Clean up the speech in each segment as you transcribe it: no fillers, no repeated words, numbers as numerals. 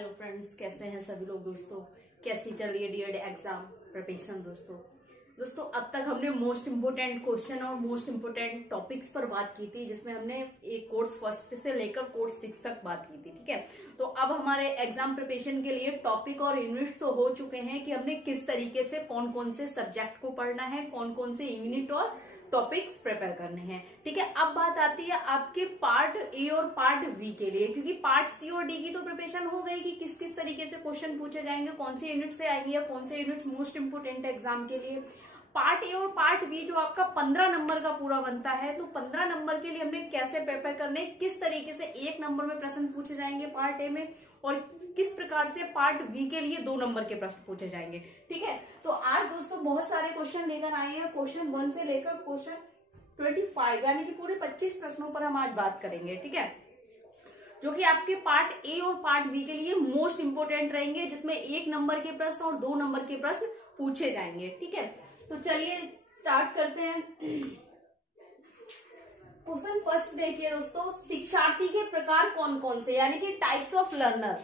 Hello friends, कैसे हैं सभी लोग। दोस्तों कैसी चल रही है डीएड एग्जाम प्रिपरेशन। दोस्तों अब तक हमने मोस्ट इम्पोर्टेंट क्वेश्चन और मोस्ट इम्पोर्टेंट टॉपिक्स पर बात की थी, जिसमें हमने एक कोर्स फर्स्ट से लेकर कोर्स 6 तक बात की थी। ठीक है, तो अब हमारे एग्जाम प्रिपरेशन के लिए टॉपिक और यूनिट तो हो चुके हैं कि हमने किस तरीके से कौन कौन से सब्जेक्ट को पढ़ना है, कौन कौन से यूनिट और टॉपिक्स प्रिपेयर करने हैं। ठीक है, अब बात आती है आपके पार्ट ए और पार्ट बी के लिए, क्योंकि पार्ट सी और डी की तो प्रिपरेशन हो गई कि किस किस तरीके से क्वेश्चन पूछे जाएंगे, कौन से यूनिट से आएंगे या कौन से यूनिट्स मोस्ट इंपोर्टेंट है एग्जाम के लिए। पार्ट ए और पार्ट बी जो आपका 15 नंबर का पूरा बनता है, तो 15 नंबर के लिए हमने कैसे प्रिपेयर करने, किस तरीके से 1 नंबर में प्रश्न पूछे जाएंगे पार्ट ए में, और किस प्रकार से पार्ट बी के लिए 2 नंबर के प्रश्न पूछे जाएंगे। ठीक है, तो आज दोस्तों बहुत सारे क्वेश्चन लेकर आए हैं, क्वेश्चन 1 से लेकर क्वेश्चन 25 यानी कि पूरे 25 प्रश्नों पर हम आज बात करेंगे। ठीक है, जो कि आपके पार्ट ए और पार्ट बी के लिए मोस्ट इंपोर्टेंट रहेंगे, जिसमें 1 नंबर के प्रश्न और 2 नंबर के प्रश्न पूछे जाएंगे। ठीक है, तो चलिए स्टार्ट करते हैं। क्वेश्चन फर्स्ट देखिए दोस्तों, शिक्षार्थी के प्रकार कौन कौन से, यानी कि टाइप्स ऑफ लर्नर।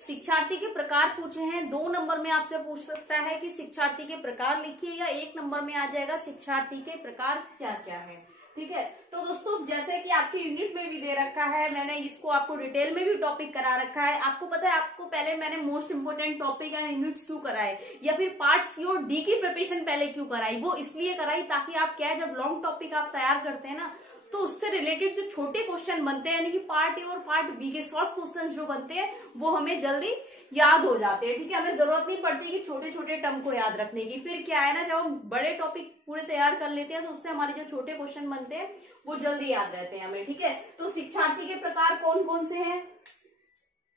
शिक्षार्थी के प्रकार पूछे हैं, 2 नंबर में आपसे पूछ सकता है कि शिक्षार्थी के प्रकार लिखिए, या 1 नंबर में आ जाएगा शिक्षार्थी के प्रकार क्या क्या है। ठीक है, तो दोस्तों जैसे कि आपके यूनिट में भी दे रखा है, मैंने इसको आपको डिटेल में भी टॉपिक करा रखा है। आपको पता है, आपको पहले मैंने मोस्ट इंपोर्टेंट टॉपिक या यूनिट्स क्यों कराए, या फिर पार्ट सी और डी की प्रिपरेशन पहले क्यों कराई, वो इसलिए कराई ताकि आप क्या है, जब लॉन्ग टॉपिक आप तैयार करते हैं ना, तो उससे रिलेटेड जो छोटे क्वेश्चन बनते हैं, यानी कि पार्ट ए और पार्ट बी के शॉर्ट क्वेश्चंस जो बनते हैं, वो हमें जल्दी याद हो जाते हैं। ठीक है, हमें जरूरत नहीं पड़ती कि छोटे छोटे टर्म को याद रखने की। फिर क्या है ना, जब हम बड़े टॉपिक पूरे तैयार कर लेते हैं, तो उससे हमारे जो छोटे क्वेश्चन बनते हैं वो जल्दी याद रहते हैं हमें। ठीक है, तो शिक्षार्थी के प्रकार कौन कौन से हैं,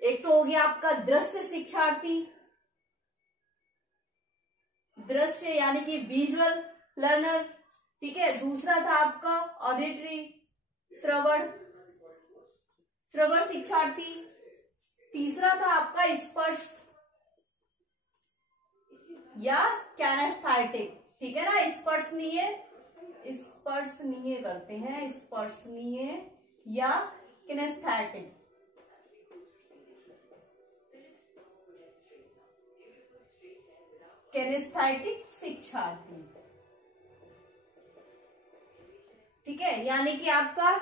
एक तो हो गया आपका दृश्य शिक्षार्थी, दृश्य यानी कि विजुअल लर्नर। ठीक है, दूसरा था आपका ऑडिटरी, श्रवण शिक्षार्थी, तीसरा था आपका स्पर्श या कैनेस्थेटिक। ठीक है ना, स्पर्शनीय करते हैं, स्पर्शनीय या किनेस्थेटिक। किनेस्थेटिक शिक्षार्थी। ठीक है, यानी कि आपका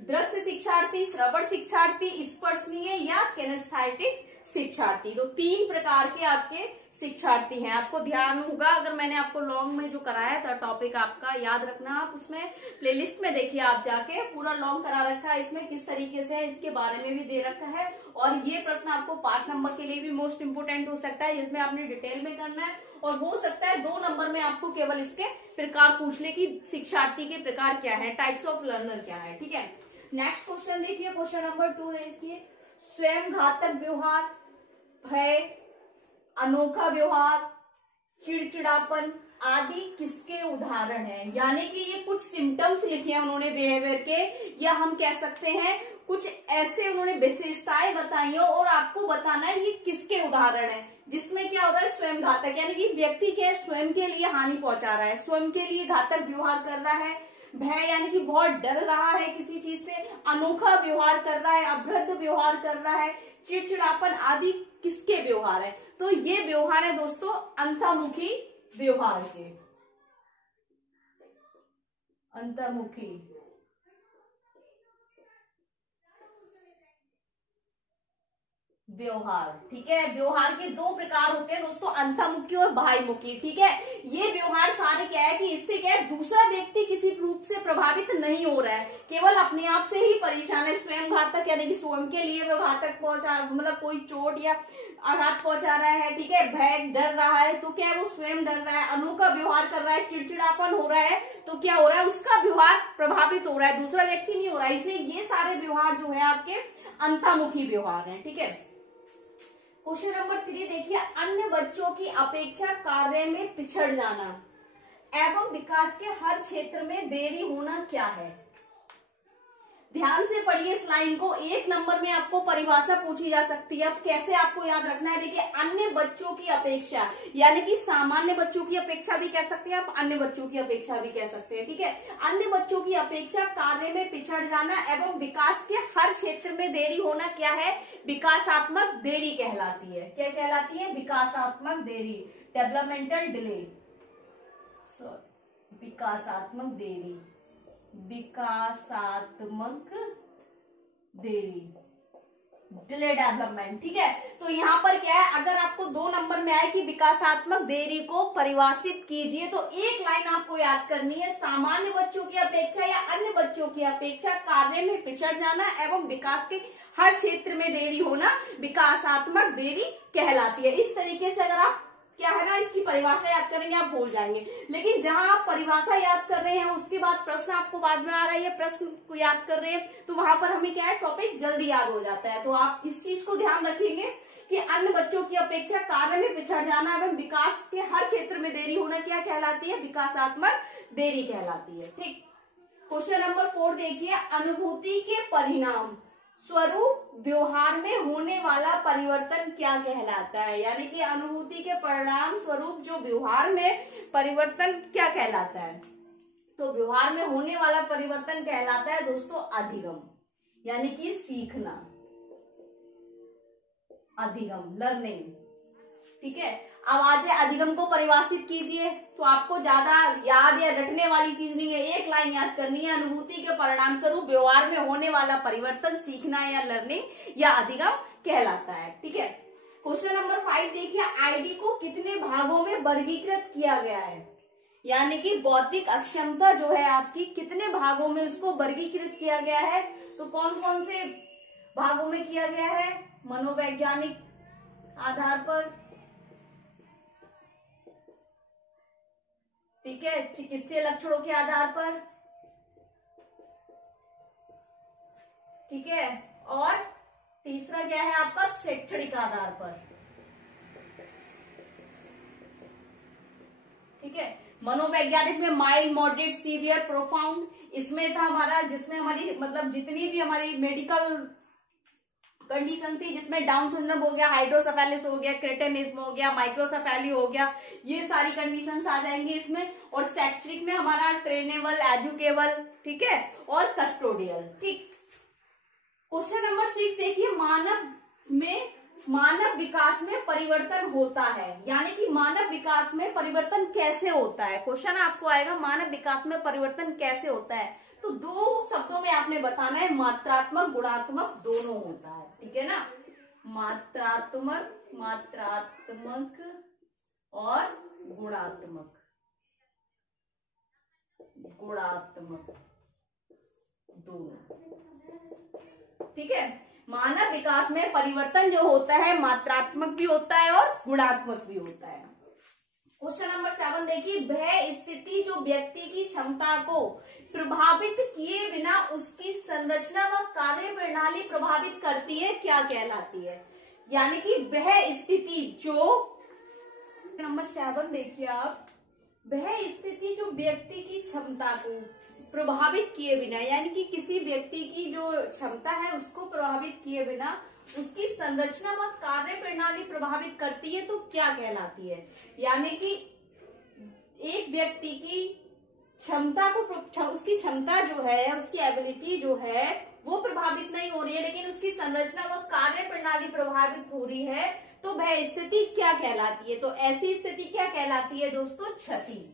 दृश्य शिक्षार्थी, श्रवण शिक्षार्थी, स्पर्शनीय या किनेस्थेटिक शिक्षार्थी। तो 3 प्रकार के आपके शिक्षार्थी हैं। आपको ध्यान होगा, अगर मैंने आपको लॉन्ग में जो कराया था टॉपिक आपका याद रखना, आप उसमें प्लेलिस्ट में देखिए, आप जाके पूरा लॉन्ग करा रखा है, इसमें किस तरीके से है इसके बारे में भी दे रखा है। और ये प्रश्न आपको 5 नंबर के लिए भी मोस्ट इंपोर्टेंट हो सकता है, जिसमें आपने डिटेल में करना है, और हो सकता है 2 नंबर में आपको केवल इसके प्रकार पूछ ले कि शिक्षार्थी के प्रकार क्या है, टाइप्स ऑफ लर्नर क्या है। ठीक है, नेक्स्ट क्वेश्चन देखिए, क्वेश्चन नंबर 2 देखिए, स्वयं घातक व्यवहार, भय, अनोखा व्यवहार, चिड़चिड़ापन आदि किसके उदाहरण हैं। यानी कि ये कुछ सिम्टम्स लिखे हैं उन्होंने बिहेवियर के, या हम कह सकते हैं कुछ ऐसे उन्होंने विशेषताएं बताई हो, और आपको बताना है ये किसके उदाहरण है, जिसमें क्या हो रहा है, स्वयं घातक यानी कि व्यक्ति के स्वयं के लिए हानि पहुंचा रहा है, स्वयं के लिए घातक व्यवहार कर रहा है, भय यानी कि बहुत डर रहा है किसी चीज से, अनोखा व्यवहार कर रहा है, अभद्र व्यवहार कर रहा है, चिड़चिड़ापन आदि किसके व्यवहार है। तो ये व्यवहार है दोस्तों अंतर्मुखी व्यवहार के, अंतर्मुखी। व्यवहार। ठीक है, व्यवहार के 2 प्रकार होते हैं दोस्तों, अंतर्मुखी और बाह्यमुखी। ठीक है, ये व्यवहार सारे क्या है कि इससे क्या है, दूसरा व्यक्ति किसी रूप से प्रभावित नहीं हो रहा है, केवल अपने आप से ही परेशान है। स्वयं घातक यानी कि स्वयं के लिए वो घातक पहुंचा, मतलब कोई चोट या आघात पहुंचा रहा है। ठीक है, भय डर रहा है, तो क्या है वो स्वयं डर रहा है, अनोखा व्यवहार कर रहा है, चिड़चिड़ापन हो रहा है, तो क्या हो रहा है, उसका व्यवहार प्रभावित हो रहा है, दूसरा व्यक्ति नहीं हो रहा है। इसलिए ये सारे व्यवहार जो है आपके अंतर्मुखी व्यवहार है। ठीक है, क्वेश्चन नंबर 3 देखिए, अन्य बच्चों की अपेक्षा कार्य में पिछड़ जाना एवं विकास के हर क्षेत्र में देरी होना क्या है। ध्यान से पढ़िए इस लाइन को, 1 नंबर में आपको परिभाषा पूछी जा सकती है। अब कैसे आपको याद रखना है, देखिए अन्य बच्चों की अपेक्षा, यानी कि सामान्य बच्चों की अपेक्षा भी कह सकते हैं आप, अन्य बच्चों की अपेक्षा भी कह सकते हैं, ठीक है। अन्य बच्चों की अपेक्षा कार्य में पिछड़ जाना एवं विकास के हर क्षेत्र में देरी होना क्या है, विकासात्मक देरी कहलाती है। क्या कहलाती है, विकासात्मक देरी, डेवलपमेंटल डिले, विकासात्मक देरी, विकासात्मक देरी, डिले डेवलपमेंट, ठीक है। तो यहाँ पर क्या है, अगर आपको 2 नंबर में आए कि विकासात्मक देरी को परिभाषित कीजिए, तो एक लाइन आपको याद करनी है, सामान्य बच्चों की अपेक्षा या अन्य बच्चों की अपेक्षा कार्य में पिछड़ जाना एवं विकास के हर क्षेत्र में देरी होना विकासात्मक देरी कहलाती है। इस तरीके से अगर आप क्या है ना इसकी परिभाषा याद करेंगे आप भूल जाएंगे, लेकिन जहां आप परिभाषा याद कर रहे हैं उसके बाद प्रश्न आपको बाद में आ रहा है, प्रश्न को याद कर रहे हैं, तो वहां पर हमें क्या है टॉपिक जल्दी याद हो जाता है। तो आप इस चीज को ध्यान रखेंगे कि अन्य बच्चों की अपेक्षा कार्य में पिछड़ जाना एवं विकास के हर क्षेत्र में देरी होना क्या कहलाती है, विकासात्मक देरी कहलाती है, ठीक। क्वेश्चन नंबर 4 देखिए, अनुभूति के परिणाम स्वरूप व्यवहार में होने वाला परिवर्तन क्या कहलाता है, यानी कि अनुभूति के परिणाम स्वरूप जो व्यवहार में परिवर्तन क्या कहलाता है, तो व्यवहार में होने वाला परिवर्तन कहलाता है दोस्तों अधिगम, यानी कि सीखना, अधिगम, लर्निंग, ठीक है। अब आ जाए अधिगम को परिभाषित कीजिए, तो आपको ज्यादा याद या रटने वाली चीज नहीं है, एक लाइन याद करनी है, अनुभूति के परिणाम स्वरूप व्यवहार में होने वाला परिवर्तन सीखना या लर्निंग या अधिगम कहलाता है, ठीक है। क्वेश्चन नंबर 5 देखिए, आईडी को कितने भागों में वर्गीकृत किया गया है, यानी कि बौद्धिक अक्षमता जो है आपकी कितने भागों में उसको वर्गीकृत किया गया है, तो कौन कौन से भागों में किया गया है, मनोवैज्ञानिक आधार पर, ठीक है, चिकित्सीय लक्षणों के आधार पर, ठीक है, और तीसरा क्या है आपका शैक्षणिक आधार पर, ठीक है। मनोवैज्ञानिक में माइल्ड, मॉडरेट, सीवियर, प्रोफाउंड, इसमें था हमारा, जिसमें हमारी मतलब जितनी भी हमारी मेडिकल कंडीशन थी, जिसमें डाउन सिंड्रोम हो गया, हाइड्रोसेफेलिस हो गया, क्रेटिनिज्म हो गया, माइक्रोसेफेली हो गया, ये सारी कंडीशंस आ जाएंगी इसमें। और शैक्षणिक में हमारा ट्रेनेबल, एजुकेबल, ठीक है, और कस्टोडियल, ठीक। क्वेश्चन नंबर 6 देखिए, मानव विकास में परिवर्तन होता है, यानी कि मानव विकास में परिवर्तन कैसे होता है, क्वेश्चन आपको आएगा मानव विकास में परिवर्तन कैसे होता है, तो 2 शब्दों में आपने बताना है, मात्रात्मक गुणात्मक दोनों होता है, ठीक है ना, मात्रात्मक और गुणात्मक दोनों, ठीक है। मानव विकास में परिवर्तन जो होता है मात्रात्मक भी होता है और गुणात्मक भी होता है। क्वेश्चन नंबर 7 देखिए, वह स्थिति जो व्यक्ति की क्षमता को प्रभावित किए बिना उसकी संरचना व कार्य प्रणाली प्रभावित करती है क्या कहलाती है, यानी कि वह स्थिति जो, नंबर 7 देखिए आप, वह स्थिति जो व्यक्ति की क्षमता को प्रभावित किए बिना, यानी कि किसी व्यक्ति की जो क्षमता है उसको प्रभावित किए बिना उसकी संरचना व कार्य प्रणाली प्रभावित करती है तो क्या कहलाती है, यानी कि एक व्यक्ति की क्षमता को, उसकी क्षमता जो है, उसकी एबिलिटी जो है वो प्रभावित नहीं हो रही है, लेकिन उसकी संरचना व कार्य प्रणाली प्रभावित हो रही है, तो वह स्थिति क्या कहलाती है, तो ऐसी स्थिति क्या कहलाती है दोस्तों, क्षति।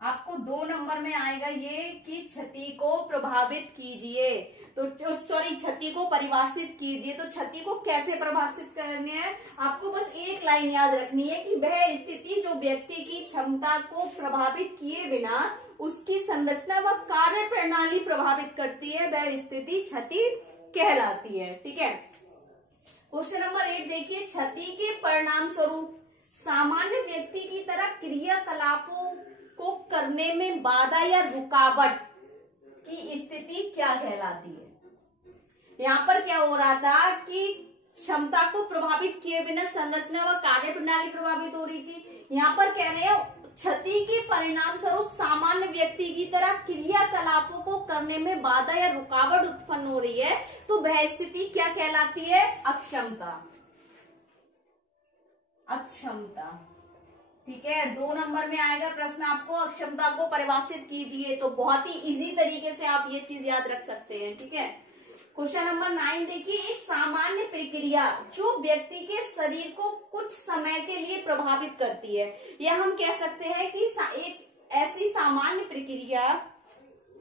आपको 2 नंबर में आएगा ये कि क्षति को प्रभावित कीजिए, तो क्षति को परिभाषित कीजिए, तो क्षति को कैसे परिभाषित करने है, आपको बस एक लाइन याद रखनी है कि वह स्थिति जो व्यक्ति की क्षमता को प्रभावित किए बिना उसकी संरचना व कार्य प्रणाली प्रभावित करती है, वह स्थिति क्षति कहलाती है, ठीक है। क्वेश्चन नंबर 8 देखिए, क्षति के परिणाम स्वरूप सामान्य व्यक्ति की तरह क्रियाकलापों को करने में बाधा या रुकावट की स्थिति क्या कहलाती है। यहाँ पर क्या हो रहा था कि क्षमता को प्रभावित किए बिना संरचना व कार्य प्रणाली प्रभावित हो रही थी, यहाँ पर कह रहे हैं क्षति के परिणाम स्वरूप सामान्य व्यक्ति की तरह क्रियाकलापों को करने में बाधा या रुकावट उत्पन्न हो रही है, तो वह स्थिति क्या कहलाती है? अक्षमता। अक्षमता, ठीक है। 2 नंबर में आएगा प्रश्न आपको, अक्षमता को परिभाषित कीजिए। तो बहुत ही इजी तरीके से आप ये चीज याद रख सकते हैं, ठीक है। क्वेश्चन नंबर 9 देखिए, एक सामान्य प्रक्रिया जो व्यक्ति के शरीर को कुछ समय के लिए प्रभावित करती है, या हम कह सकते हैं कि एक ऐसी सामान्य प्रक्रिया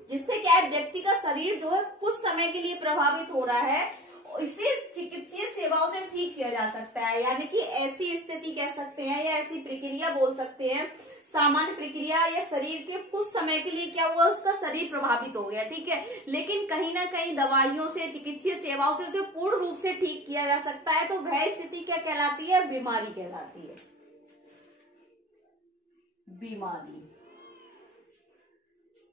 जिससे क्या है, व्यक्ति का शरीर जो है कुछ समय के लिए प्रभावित हो रहा है, इसे चिकित्सीय सेवाओं से ठीक किया जा सकता है। यानी कि ऐसी स्थिति कह सकते हैं या ऐसी प्रक्रिया बोल सकते हैं, सामान्य प्रक्रिया, या शरीर के कुछ समय के लिए क्या हुआ, उसका शरीर प्रभावित हो गया, ठीक है, लेकिन कहीं ना कहीं दवाइयों से, चिकित्सीय सेवाओं से उसे पूर्ण रूप से ठीक किया जा सकता है, तो वह स्थिति क्या कहलाती है? बीमारी कहलाती है। बीमारी,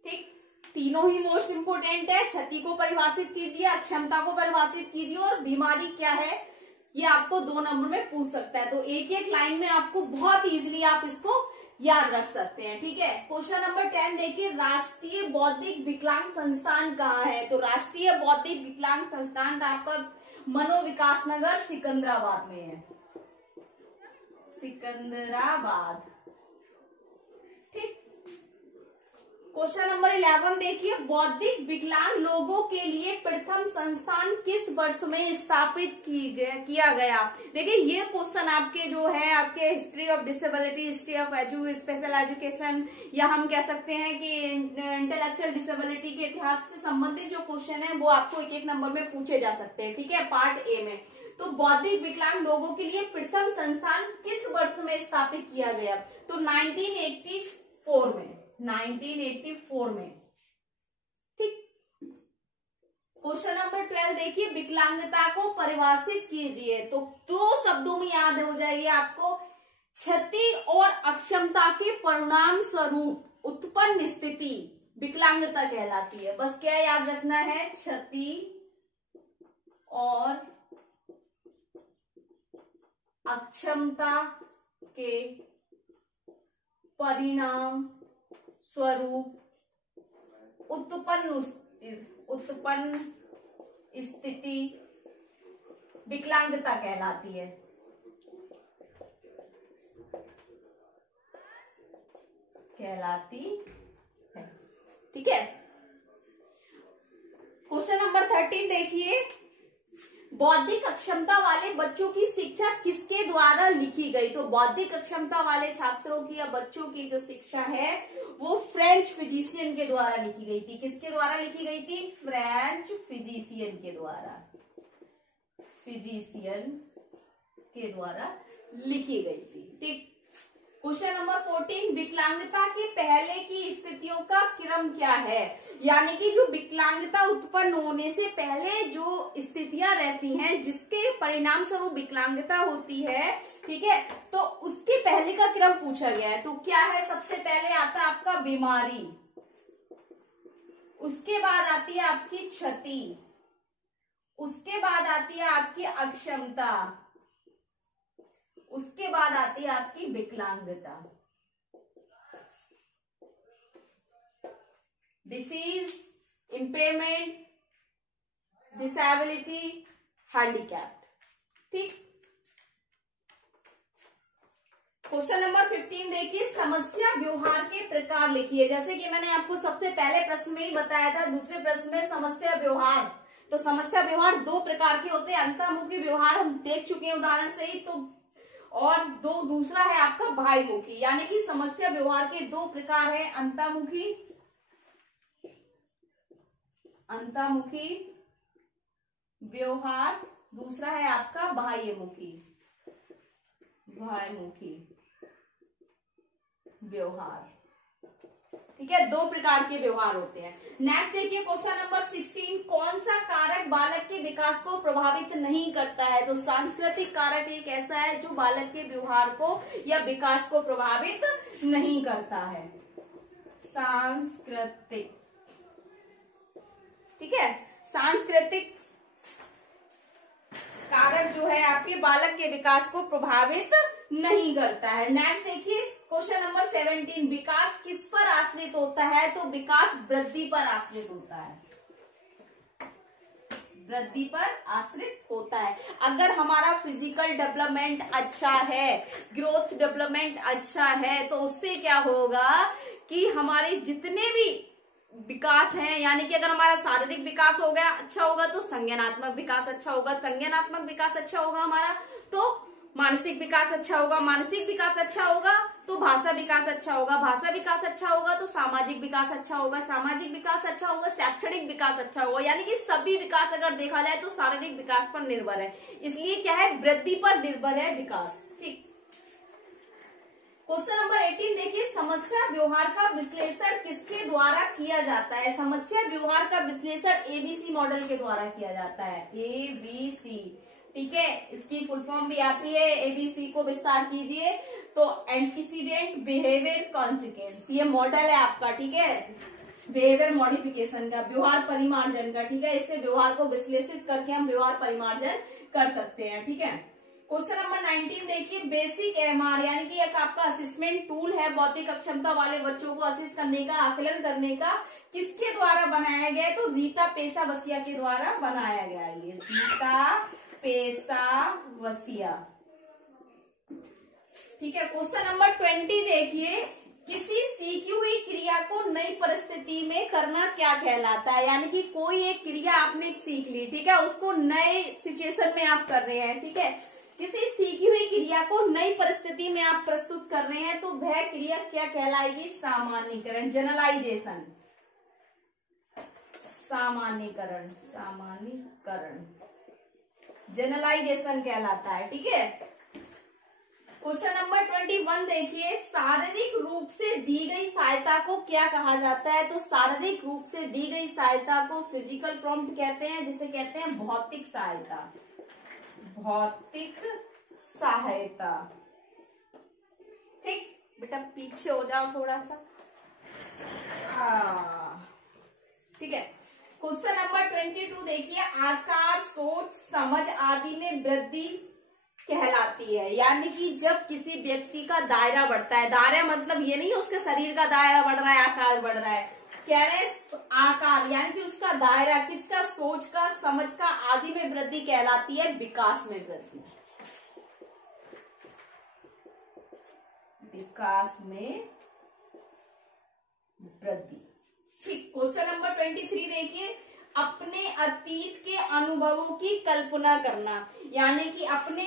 ठीक। तीनों ही मोस्ट इंपोर्टेंट है। क्षति को परिभाषित कीजिए, अक्षमता को परिभाषित कीजिए, और बीमारी क्या है ये आपको 2 नंबर में पूछ सकता है। तो एक एक लाइन में आपको बहुत इजीली आप इसको याद रख सकते हैं, ठीक है। क्वेश्चन नंबर 10 देखिए, राष्ट्रीय बौद्धिक विकलांग संस्थान कहाँ है? तो राष्ट्रीय बौद्धिक विकलांग संस्थान आपका मनोविकास नगर सिकंदराबाद में है। सिकंदराबाद, ठीक। क्वेश्चन नंबर 11 देखिए, बौद्धिक विकलांग लोगों के लिए प्रथम संस्थान किस वर्ष में स्थापित किया गया? देखिए ये क्वेश्चन आपके जो है, आपके history of disability, history of special education, या हम कह सकते हैं कि इंटेलेक्चुअल डिसेबिलिटी के इतिहास से संबंधित जो क्वेश्चन है वो आपको एक एक नंबर में पूछे जा सकते हैं, ठीक है, पार्ट ए में। तो बौद्धिक विकलांग लोगों के लिए प्रथम संस्थान किस वर्ष में स्थापित किया गया? तो 1984 में, 1984 में, ठीक। क्वेश्चन नंबर 12 देखिए, विकलांगता को परिभाषित कीजिए। तो 2 शब्दों में याद हो जाएगी आपको, क्षति और अक्षमता के परिणाम स्वरूप उत्पन्न स्थिति विकलांगता कहलाती है। बस क्या याद रखना है? क्षति और अक्षमता के परिणाम स्वरूप उत्पन्न स्थिति विकलांगता कहलाती है। ठीक है। क्वेश्चन नंबर 13 देखिए, बौद्धिक अक्षमता वाले बच्चों की शिक्षा किसके द्वारा लिखी गई? तो बौद्धिक अक्षमता वाले छात्रों की या बच्चों की जो शिक्षा है वो फ्रेंच फिजिशियन के द्वारा लिखी गई थी। किसके द्वारा लिखी गई थी? फ्रेंच फिजिशियन के द्वारा, फिजिशियन के द्वारा लिखी गई थी, ठीक। क्वेश्चन नंबर 14, विकलांगता के पहले की स्थितियों का क्रम क्या है? यानी कि जो विकलांगता उत्पन्न होने से पहले जो स्थितियां रहती हैं जिसके परिणाम स्वरूप विकलांगता होती है, ठीक है, तो उसके पहले का क्रम पूछा गया है। तो क्या है? सबसे पहले आता है आपका बीमारी, उसके बाद आती है आपकी क्षति, उसके बाद आती है आपकी अक्षमता, उसके बाद आती है आपकी विकलांगता। डिसीज, इम्पेयरमेंट, डिसेबिलिटी, हैंडीकैप्ड, ठीक। क्वेश्चन नंबर 15 देखिए, समस्या व्यवहार के प्रकार लिखिए। जैसे कि मैंने आपको सबसे पहले प्रश्न में ही बताया था, दूसरे प्रश्न में समस्या व्यवहार, तो समस्या व्यवहार 2 प्रकार के होते हैं। अंतर्मुखी व्यवहार हम देख चुके हैं उदाहरण से ही, तो और दूसरा है आपका बाह्यमुखी। यानी कि समस्या व्यवहार के 2 प्रकार है, अंतर्मुखी व्यवहार, दूसरा है आपका बाह्यमुखी व्यवहार, ठीक है। 2 प्रकार के व्यवहार होते हैं। नेक्स्ट देखिए क्वेश्चन नंबर 16, कौन सा कारक बालक के विकास को प्रभावित नहीं करता है? तो सांस्कृतिक कारक एक ऐसा है जो बालक के व्यवहार को या विकास को प्रभावित नहीं करता है। सांस्कृतिक, ठीक है, सांस्कृतिक कारक जो है आपके बालक के विकास को प्रभावित नहीं करता है। नेक्स्ट देखिए क्वेश्चन नंबर 17, विकास किस पर आश्रित होता है? तो विकास वृद्धि पर आश्रित होता है, वृद्धि पर आश्रित होता है। अगर हमारा फिजिकल डेवलपमेंट अच्छा है, ग्रोथ डेवलपमेंट अच्छा है, तो उससे क्या होगा कि हमारे जितने भी विकास हैं, यानी कि अगर हमारा शारीरिक विकास हो गया अच्छा होगा तो संज्ञानात्मक विकास अच्छा होगा, संज्ञानात्मक विकास अच्छा होगा हमारा तो मानसिक विकास अच्छा होगा, मानसिक विकास अच्छा होगा तो भाषा विकास अच्छा होगा, भाषा विकास अच्छा होगा तो सामाजिक विकास अच्छा होगा, सामाजिक विकास अच्छा होगा, शैक्षणिक विकास अच्छा होगा। यानी कि सभी विकास अगर देखा जाए तो शारीरिक विकास पर निर्भर है, इसलिए क्या है, वृद्धि पर निर्भर है विकास। ठीक। क्वेश्चन नंबर 18 देखिए, समस्या व्यवहार का विश्लेषण किसके द्वारा किया जाता है? समस्या व्यवहार का विश्लेषण एबीसी मॉडल के द्वारा किया जाता है, एबीसी। ठीक है, इसकी फुल फॉर्म भी आती है, एबीसी को विस्तार कीजिए तो एंटीसीडेंट बिहेवियर कॉन्सिक्वेंस, ये मॉडल है आपका। ठीक है, बिहेवियर मॉडिफिकेशन का, व्यवहार परिमार्जन का। ठीक है, इससे व्यवहार को विश्लेषित करके हम व्यवहार परिमार्जन कर सकते हैं। ठीक है, क्वेश्चन नंबर 19 देखिए, बेसिक एमआर यानी कि एक आपका असेसमेंट टूल है बौद्धिक अक्षमता वाले बच्चों को असिस्ट करने का, आकलन करने का, किसके द्वारा बनाया गया? तो रीता पेशावसिया के द्वारा बनाया गया है। ये रीता पेशावसिया। ठीक है, क्वेश्चन नंबर 20 देखिए, किसी सीखी हुई क्रिया को नई परिस्थिति में करना क्या कहलाता है? यानी कि कोई एक क्रिया आपने सीख ली, ठीक है, उसको नए सिचुएशन में आप कर रहे हैं। ठीक है, किसी सीखी हुई क्रिया को नई परिस्थिति में आप प्रस्तुत कर रहे हैं तो वह क्रिया क्या कहलाएगी? सामान्यीकरण, जनरलाइजेशन, सामान्यीकरण, सामान्यीकरण, जनरलाइजेशन कहलाता है। ठीक है, क्वेश्चन नंबर 21 देखिए, शारीरिक रूप से दी गई सहायता को क्या कहा जाता है? तो शारीरिक रूप से दी गई सहायता को फिजिकल प्रॉम्प्ट कहते हैं, जिसे कहते हैं भौतिक सहायता, भौतिक सहायता। ठीक बेटा, पीछे हो जाओ थोड़ा सा। ठीक है, क्वेश्चन नंबर 22 देखिए, आकार, सोच, समझ आदि में वृद्धि कहलाती है। यानी कि जब किसी व्यक्ति का दायरा बढ़ता है, दायरा मतलब ये नहीं उसके शरीर का दायरा बढ़ रहा है, आकार बढ़ रहा है, कह रहे हैं आकार, यानी कि उसका दायरा किसका? सोच का, समझ का आदि में वृद्धि कहलाती है विकास में वृद्धि, विकास में वृद्धि। ठीक, क्वेश्चन नंबर 23 देखिए, अपने अतीत के अनुभवों की कल्पना करना, यानी कि अपने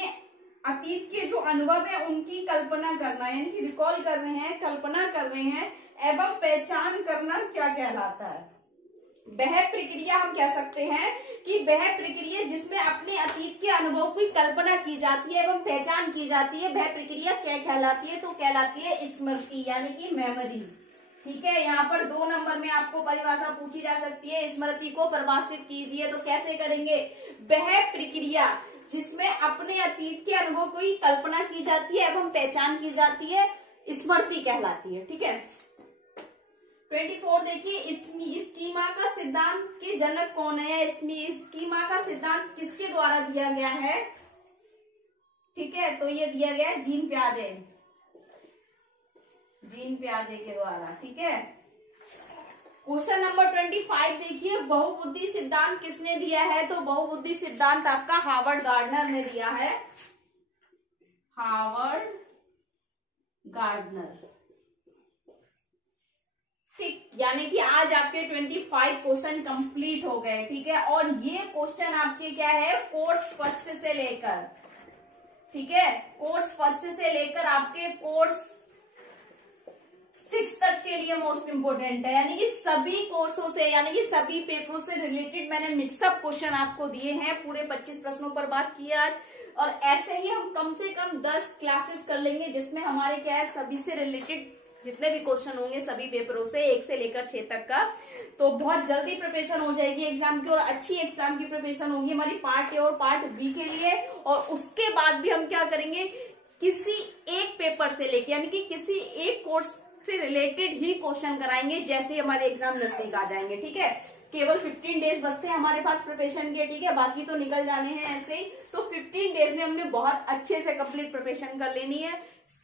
अतीत के जो अनुभव है उनकी कल्पना करना, यानी कि रिकॉल कर रहे हैं, कल्पना कर रहे हैं, एवं पहचान करना क्या कहलाता है? वह प्रक्रिया हम कह सकते हैं कि वह प्रक्रिया जिसमें अपने अतीत के अनुभव की कल्पना की जाती है एवं पहचान की जाती है, वह प्रक्रिया क्या कहलाती है? तो कहलाती है स्मृति, यानी कि मेमोरी। ठीक है, यहाँ पर 2 नंबर में आपको परिभाषा पूछी जा सकती है, स्मृति को परिभाषित कीजिए। तो कैसे करेंगे? वह प्रक्रिया जिसमें अपने अतीत के अनुभव की कल्पना की जाती है एवं पहचान की जाती है, स्मृति कहलाती है। ठीक है, 24 देखिए, स्कीमा का सिद्धांत के जनक कौन है? स्कीमा का सिद्धांत किसके द्वारा दिया गया है? ठीक है, तो ये दिया गया है जीन पियाजे, जीन पियाजे के द्वारा। ठीक है, क्वेश्चन नंबर 25 देखिए, बहुबुद्धि सिद्धांत किसने दिया है? तो बहुबुद्धि सिद्धांत आपका हार्वर्ड गार्डनर ने दिया है, हार्वर्ड गार्डनर। ठीक, यानी कि आज आपके 25 क्वेश्चन कंप्लीट हो गए। ठीक है, और ये क्वेश्चन आपके क्या है? कोर्स फर्स्ट से लेकर, ठीक है, कोर्स फर्स्ट से लेकर आपके कोर्स 6 तक के लिए मोस्ट इंपोर्टेंट है। यानी कि सभी कोर्सों से, यानी कि सभी पेपरों से रिलेटेड मैंने मिक्सअप क्वेश्चन आपको दिए हैं। पूरे 25 प्रश्नों पर बात की है आज, और ऐसे ही हम कम से कम 10 क्लासेस कर लेंगे जिसमें हमारे क्या है, सभी से रिलेटेड जितने भी क्वेश्चन होंगे सभी पेपरों से 1 से लेकर 6 तक का। तो बहुत जल्दी प्रिपरेशन हो जाएगी एग्जाम की, और अच्छी एग्जाम की प्रिपरेशन होगी हमारी पार्ट ए और पार्ट बी के लिए। और उसके बाद भी हम क्या करेंगे, किसी एक पेपर से लेके, यानी कि किसी एक कोर्स से रिलेटेड ही क्वेश्चन कराएंगे जैसे ही हमारे एग्जाम नजदीक आ जाएंगे। ठीक है, केवल 15 डेज बचते हैं हमारे पास प्रिपरेशन के। ठीक है, बाकी तो निकल जाने हैं ऐसे ही। तो 15 डेज में हमने बहुत अच्छे से कंप्लीट प्रिपरेशन कर लेनी है।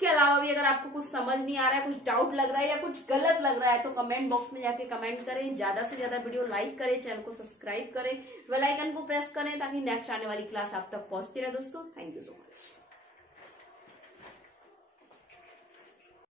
इसके अलावा भी अगर आपको कुछ समझ नहीं आ रहा है, कुछ डाउट लग रहा है या कुछ गलत लग रहा है तो कमेंट बॉक्स में जाके कमेंट करें। ज्यादा से ज्यादा वीडियो लाइक करें, चैनल को सब्सक्राइब करें, बेल आइकन को प्रेस करें ताकि नेक्स्ट आने वाली क्लास आप तक पहुंचती रहे। दोस्तों थैंक यू सो मच।